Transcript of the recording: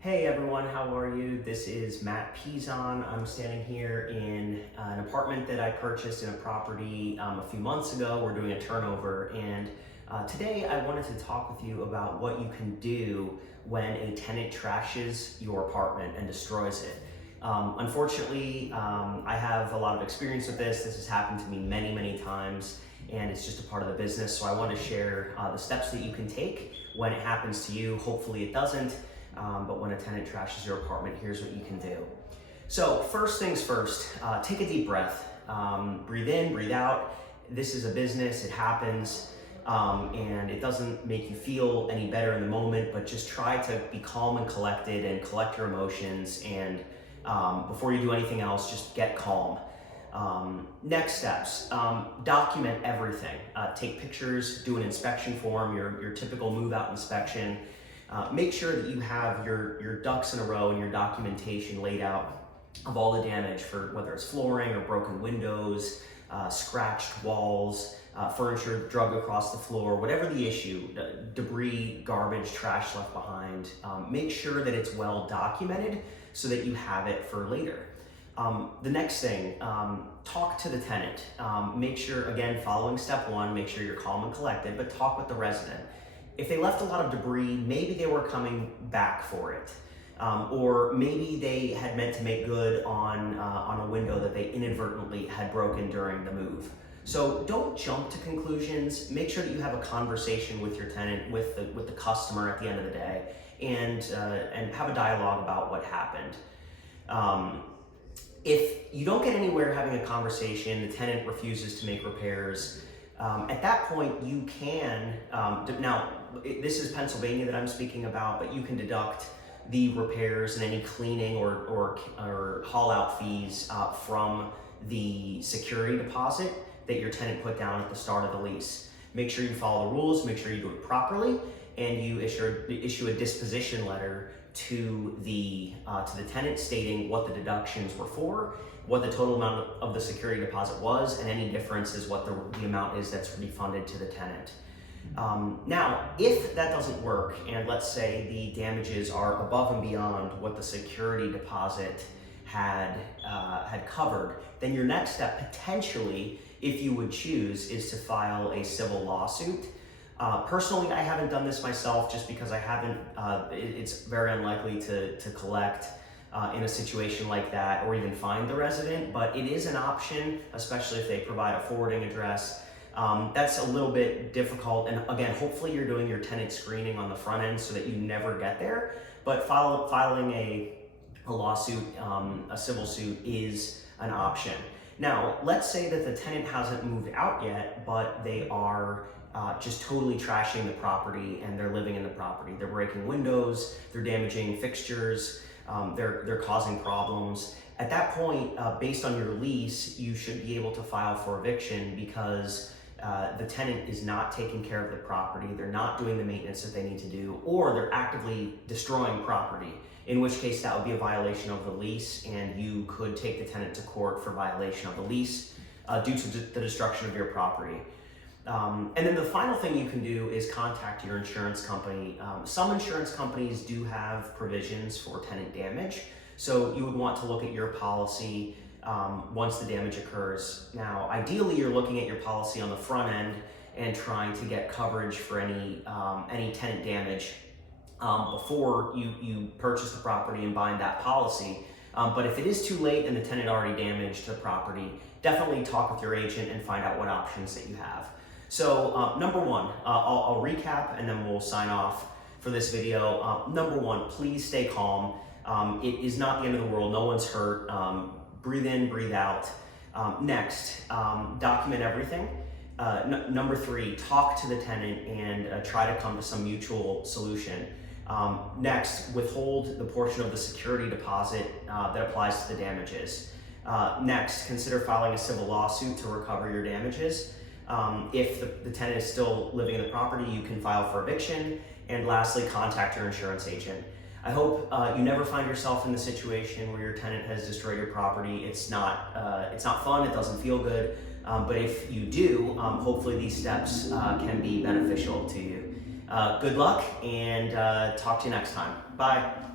Hey everyone, how are you? This is Matt Pezon. I'm standing here in an apartment that I purchased in a property a few months ago. We're doing a turnover, and today I wanted to talk with you about what you can do when a tenant trashes your apartment and destroys it. Unfortunately, I have a lot of experience with this. This has happened to me many times, and it's just a part of the business. So I want to share the steps that you can take when it happens to you. Hopefully it doesn't. But when a tenant trashes your apartment, here's what you can do. So first things first, take a deep breath. Breathe in, breathe out. This is a business, it happens, and it doesn't make you feel any better in the moment, but just try to be calm and collected and collect your emotions, and before you do anything else, just get calm. Next steps, document everything. Take pictures, do an inspection form, your typical move-out inspection. Make sure that you have your ducks in a row and your documentation laid out of all the damage, for whether it's flooring or broken windows, scratched walls, furniture drug across the floor, whatever the issue, debris, garbage, trash left behind. Make sure that it's well documented so that you have it for later. The next thing, talk to the tenant. Make sure, again, following step one, make sure you're calm and collected, but talk with the resident. If they left a lot of debris, maybe they were coming back for it. Or maybe they had meant to make good on a window that they inadvertently had broken during the move. So don't jump to conclusions. Make sure that you have a conversation with your tenant, with the customer at the end of the day, and have a dialogue about what happened. If you don't get anywhere having a conversation, the tenant refuses to make repairs, at that point you can, now this is Pennsylvania that I'm speaking about, but you can deduct the repairs and any cleaning or haul out fees from the security deposit that your tenant put down at the start of the lease. Make sure you follow the rules, make sure you do it properly, and you issue a disposition letter to the tenant stating what the deductions were for, what the total amount of the security deposit was, and any difference is what the amount is that's refunded to the tenant. Now, if that doesn't work, and let's say the damages are above and beyond what the security deposit had covered, then your next step, potentially, if you would choose, is to file a civil lawsuit. Personally, I haven't done this myself just because I haven't, it's very unlikely to collect in a situation like that, or even find the resident, but it is an option, especially if they provide a forwarding address. That's a little bit difficult, and again, hopefully you're doing your tenant screening on the front end so that you never get there, but filing a lawsuit, a civil suit, is an option. Now, let's say that the tenant hasn't moved out yet, but they are just totally trashing the property and they're living in the property. They're breaking windows, they're damaging fixtures, they're causing problems. At that point, based on your lease, you should be able to file for eviction because the tenant is not taking care of the property, they're not doing the maintenance that they need to do, or they're actively destroying property, in which case that would be a violation of the lease, and you could take the tenant to court for violation of the lease due to the destruction of your property. And then the final thing you can do is contact your insurance company. Some insurance companies do have provisions for tenant damage, so you would want to look at your policy once the damage occurs. Now, ideally, you're looking at your policy on the front end and trying to get coverage for any tenant damage before you purchase the property and bind that policy. But if it is too late and the tenant already damaged the property, definitely talk with your agent and find out what options that you have. So number one, I'll recap and then we'll sign off for this video. Number one, please stay calm. It is not the end of the world. No one's hurt. Breathe in, breathe out. Next, document everything. Number three, talk to the tenant and try to come to some mutual solution. Next, withhold the portion of the security deposit that applies to the damages. Next, consider filing a civil lawsuit to recover your damages. If the tenant is still living in the property, you can file for eviction. And lastly, contact your insurance agent. I hope you never find yourself in the situation where your tenant has destroyed your property. It's not fun, it doesn't feel good, but if you do, hopefully these steps can be beneficial to you. Good luck, and talk to you next time. Bye.